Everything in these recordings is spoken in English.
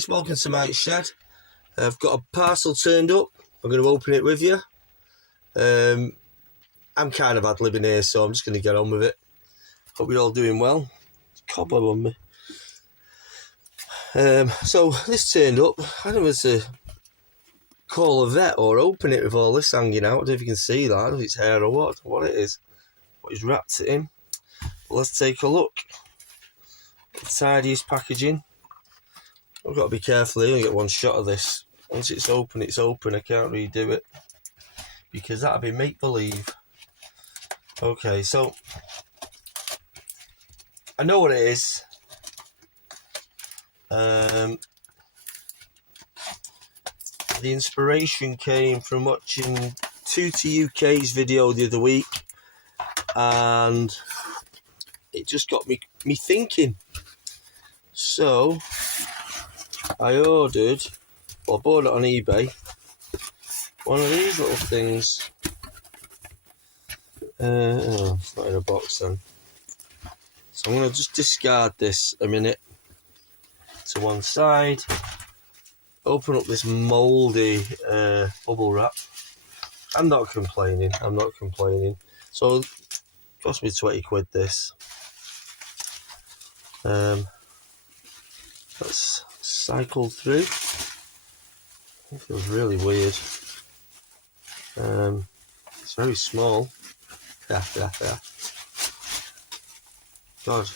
guys, welcome to my shed. I've got a parcel turned up. I'm going to open it with you. I'm kind of ad-libbing here, so I'm just going to get on with it. Hope you're all doing well. There's a cobweb on me. So this turned up. I don't know if to call a vet or open it with all this hanging out. I don't know if you can see that. I don't know if it's hair or what it is. What he's wrapped it in. But let's take a look. The tidiest packaging. I've got to be careful here. I get one shot of this. Once it's open, it's open. I can't redo it because that'll be make-believe. Okay, so I know what it is. The inspiration came from watching Tutti UK's video the other week, and it just got me thinking. So I ordered, or bought it on eBay, one of these little things. Oh, it's not in a box then. So I'm going to just discard this a minute to one side. Open up this mouldy bubble wrap. I'm not complaining. So it cost me 20 quid this. Let's cycle through. It feels really weird. It's very small. Yeah. God,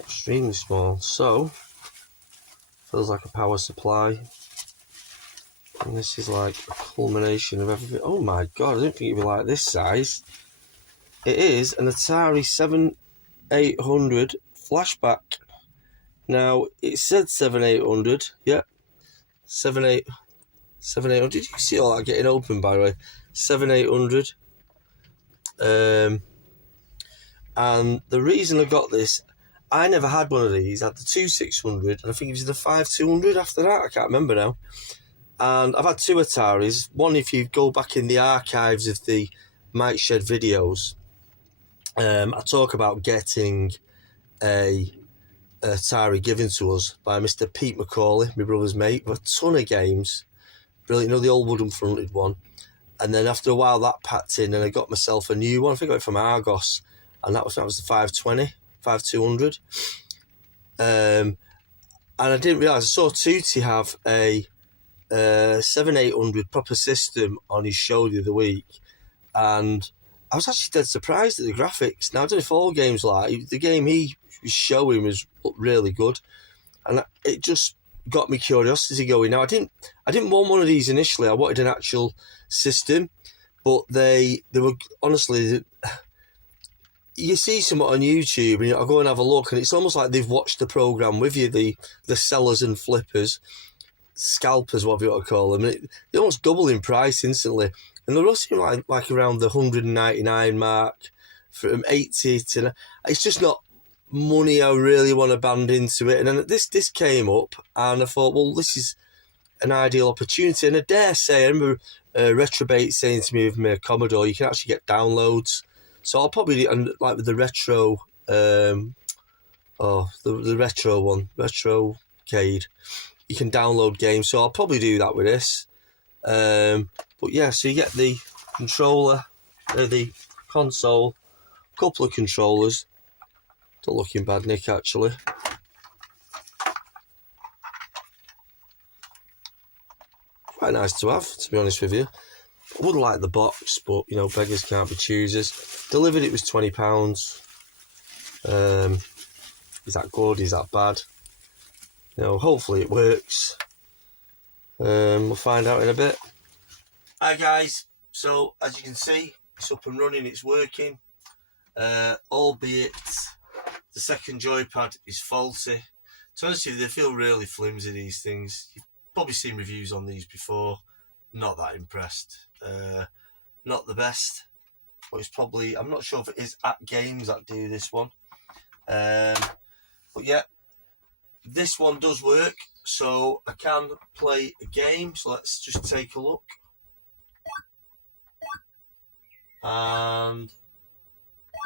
extremely small. So, feels like a power supply. And this is like a culmination of everything. Oh my God, I didn't think it'd be like this size. It is an Atari 7800 flashback. Now, it said 7800. Yep. 7800. Did you see all that getting open, by the way? 7800. And the reason I got this, I never had one of these. I had the 2600, and I think it was the 5200 after that. I can't remember now. And I've had two Ataris. One, if you go back in the archives of the Mike Shed videos, I talk about getting a Atari given to us by Mr. Pete McCauley, my brother's mate, with a ton of games. Brilliant, you know, the old wooden fronted one. And then after a while that packed in, and I got myself a new one. I think I got it from Argos, and that was the 520, 5200. And I didn't realise, I saw Tutti have a 7800 proper system on his show the other week, and I was actually dead surprised at the graphics. Now, I don't know if all games like the game he was showing was really good, and it just got me curiosity going. Now, I didn't want one of these initially. I wanted an actual system, but they were honestly, you see something on YouTube and I go and have a look, and it's almost like they've watched the program with you. The sellers and flippers, scalpers, whatever you want to call them, and they almost double in price instantly. And they're all seem like around the 199 mark, from 80 to. It's just not money I really want to band into it. And then this came up, and I thought, well, this is an ideal opportunity. And I dare say, I remember Retrobate saying to me with my Commodore, you can actually get downloads. So I'll probably, like with the retro, the retro one, Retrocade, you can download games. So I'll probably do that with this. But yeah, so you get the controller, the console, a couple of controllers. Not looking bad, Nick, actually. Quite nice to have, to be honest with you. I wouldn't like the box, but, you know, beggars can't be choosers. Delivered, it was £20. Is that good? Is that bad? You know, hopefully it works. We'll find out in a bit. Hi guys, so as you can see, it's up and running, it's working, albeit the second joypad is faulty. To be honest with you, they feel really flimsy, these things. You've probably seen reviews on these before. Not that impressed. Not the best, but it's probably, I'm not sure if it is at games that do this one. But yeah, this one does work, so I can play a game. So let's just take a look. And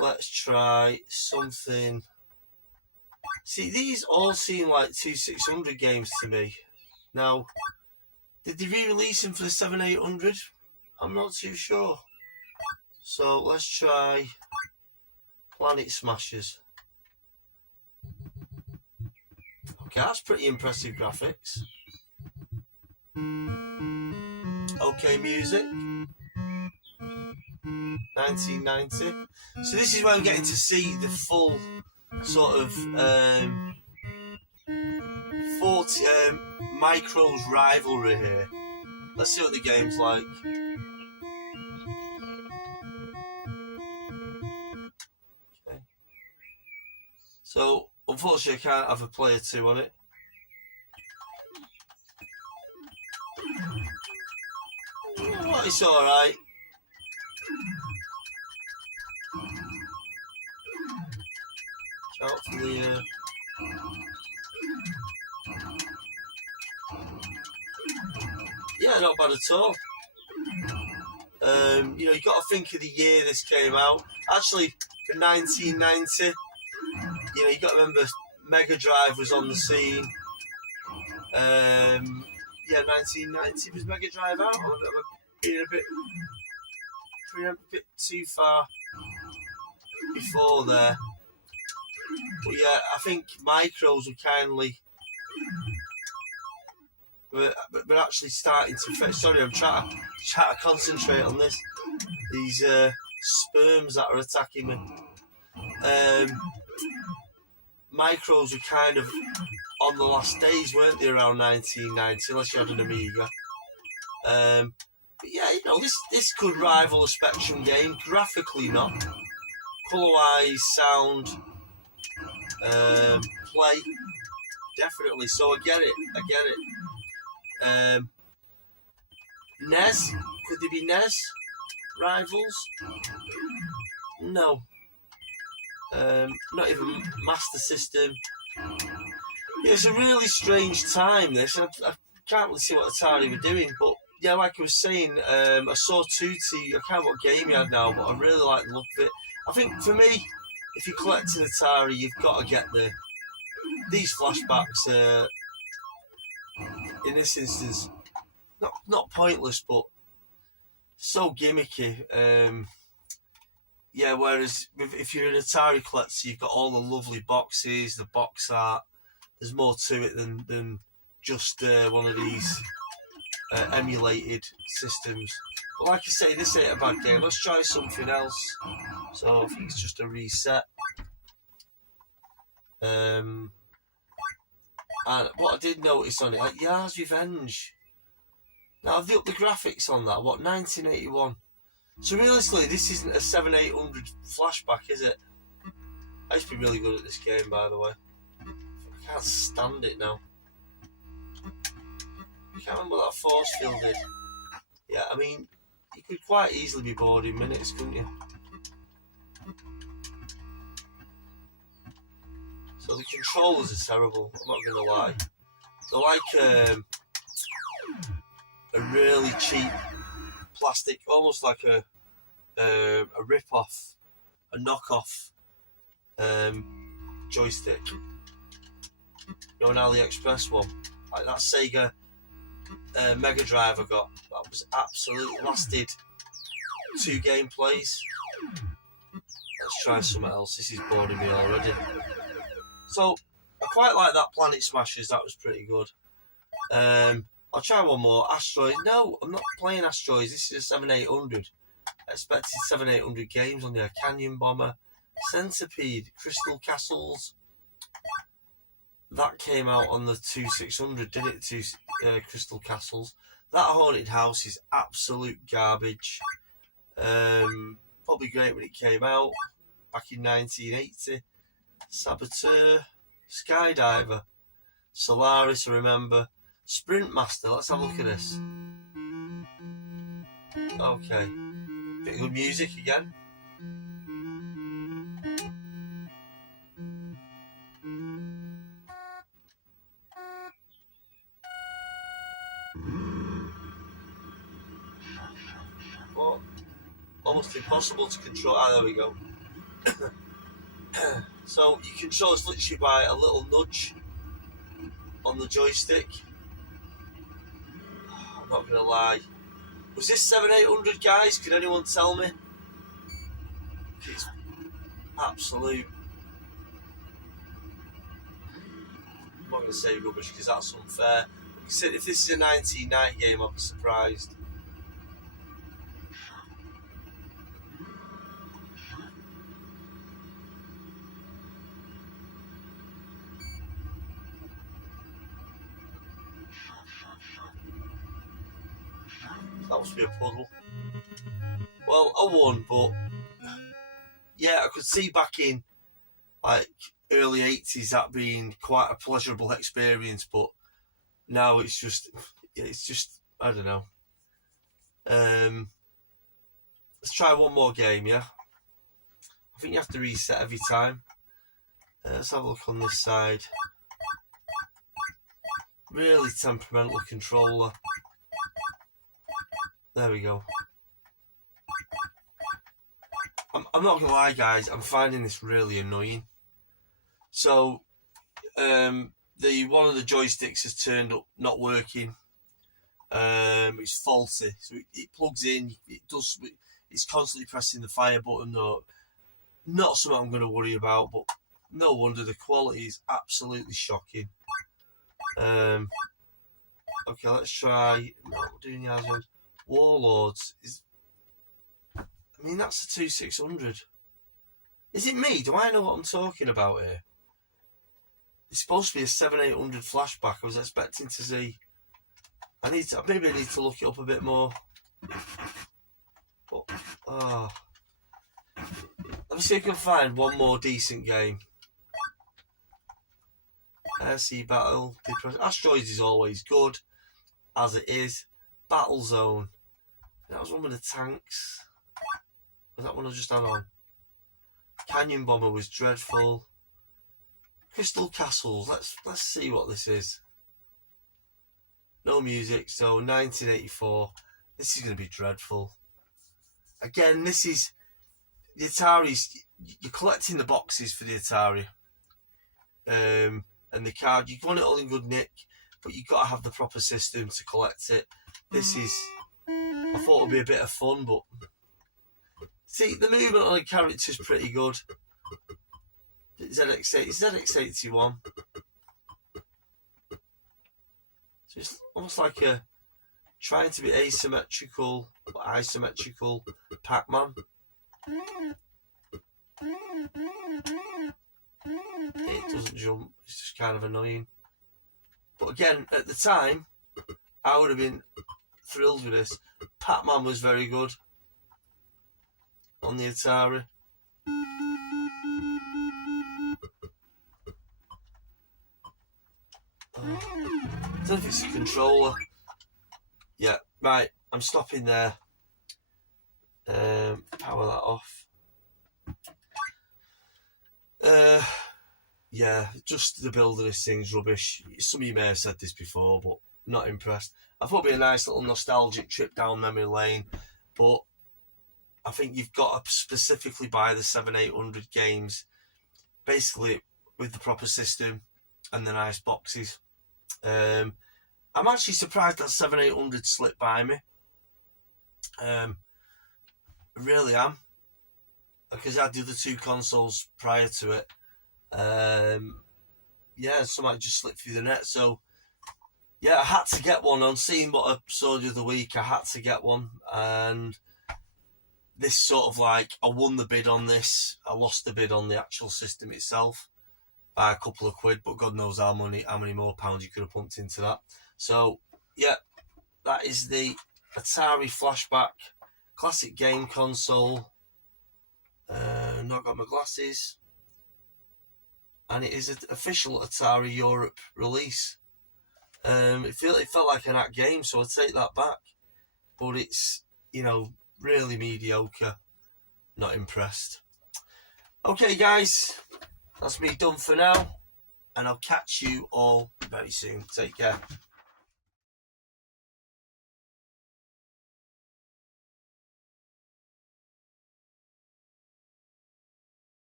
let's try something See, these all seem like 2600 games to me. Now, did they re-release them for the 7800? I'm not too sure. So let's try Planet Smashers. Okay, that's pretty impressive graphics. Okay, music. 1990. So this is where I'm getting to see the full sort of 40 Micro's rivalry here. Let's see what the game's like. Okay. So unfortunately I can't have a player 2 on it. Well, it's alright. Out for the yeah, not bad at all. You know, you got to think of the year this came out. Actually, for 1990, you know, you got to remember Mega Drive was on the scene. Yeah, 1990 was Mega Drive out. I'm being a bit too far before there. But yeah, I think Micros were kindly. We're actually starting to. Sorry, I'm trying to concentrate on this. These sperms that are attacking me. Micros were kind of on the last days, weren't they, around 1990, unless you had an Amiga. But yeah, you know, this could rival a Spectrum game, graphically not. Colour-wise, sound, play, definitely. So I get it. NES, could they be NES rivals? No. Not even Master System. Yeah, it's a really strange time, this. I can't really see what Atari were doing, but yeah, like I was saying, I saw Tutti. I can't remember what game he had now, but I really like the look of it. I think for me, if you collect an Atari, you've got to get these flashbacks. In this instance, not pointless, but so gimmicky. Yeah, whereas if you're an Atari collector, you've got all the lovely boxes, the box art. There's more to it than just one of these emulated systems. But like I say, this ain't a bad game. Let's try something else. So I think it's just a reset. And what I did notice on it, like Yars Revenge. Now I've upped the graphics on that. What, 1981? So realistically, this isn't a 7800 flashback, is it? I used to be really good at this game, by the way. I can't stand it now. I can't remember what that force field did. Yeah, I mean, you could quite easily be bored in minutes, couldn't you? So the controls are terrible, I'm not going to lie. They're like a really cheap plastic, almost like a rip-off, a knockoff joystick. You know, an AliExpress one. Like that Sega Mega Drive I got. That was absolutely lasted 2 gameplays. Let's try something else. This is boring me already. So, I quite like that Planet Smashers. That was pretty good. I'll try one more. Asteroids. No, I'm not playing Asteroids. This is a 7800. I expected 7800 games on there. Canyon Bomber, Centipede, Crystal Castles. That came out on the 2600, didn't it? Crystal Castles. That Haunted House is absolute garbage. Probably great when it came out back in 1980. Saboteur, Skydiver, Solaris, I remember. Sprint Master, let's have a look at this. Okay. Bit of good music again. But almost impossible to control. Ah, there we go. So you control it literally by a little nudge on the joystick. I'm not gonna lie. Was this 700-800, guys? Could anyone tell me? It's absolute. I'm not gonna say rubbish because that's unfair. If this is a 1990 game, I'd be surprised. That must be a puddle. Well, I won, but yeah, I could see back in like early 80s that being quite a pleasurable experience, but now it's just I don't know. Let's try one more game, yeah? I think you have to reset every time. Let's have a look on this side. Really temperamental controller. There we go. I'm not gonna lie, guys, I'm finding this really annoying. So, one of the joysticks has turned up not working. It's faulty, so it plugs in. It's constantly pressing the fire button. Though, not something I'm going to worry about, but no wonder the quality is absolutely shocking. Okay, let's try. No, doing the other one. Warlords is. I mean, that's a 2600. Is it me? Do I know what I'm talking about here? It's supposed to be a 7-800 flashback. I was expecting to see. Maybe I need to look it up a bit more. But let me see if I can find one more decent game. Sea Battle. Asteroids is always good, as it is. Battlezone. That was one with the tanks. Was that one I just had on? Canyon Bomber was dreadful. Crystal Castles. Let's see what this is. No music, so 1984. This is going to be dreadful. Again, this is the Atari's. You're collecting the boxes for the Atari, and the card. You want it all in good nick, but you've got to have the proper system to collect it. This is. I thought it would be a bit of fun, but see, the movement on the character is pretty good. ZX81. So it's almost like a trying to be asymmetrical, but isometrical Pac-Man. It doesn't jump, it's just kind of annoying. But again, at the time, I would have been thrilled with this. Pac-Man was very good on the Atari. I don't know if it's a controller. Yeah, right, I'm stopping there. Power that off. Yeah, just the build of this thing's rubbish. Some of you may have said this before, but not impressed. I thought it'd be a nice little nostalgic trip down memory lane, but I think you've got to specifically buy the 7-800 games, basically with the proper system and the nice boxes. I'm actually surprised that 7-800 slipped by me. I really am, because I had the other two consoles prior to it. Yeah, something just slipped through the net. So yeah, I had to get one. On seeing what I saw the other week, I had to get one, and this sort of like, I won the bid on this. I lost the bid on the actual system itself by a couple of quid, but God knows how many more pounds you could have pumped into that. So yeah, that is the Atari Flashback classic game console. Not got my glasses, and it is an official Atari Europe release. It felt like an act game, so I'd take that back. But it's, really mediocre. Not impressed. Okay, guys, that's me done for now, and I'll catch you all very soon. Take care.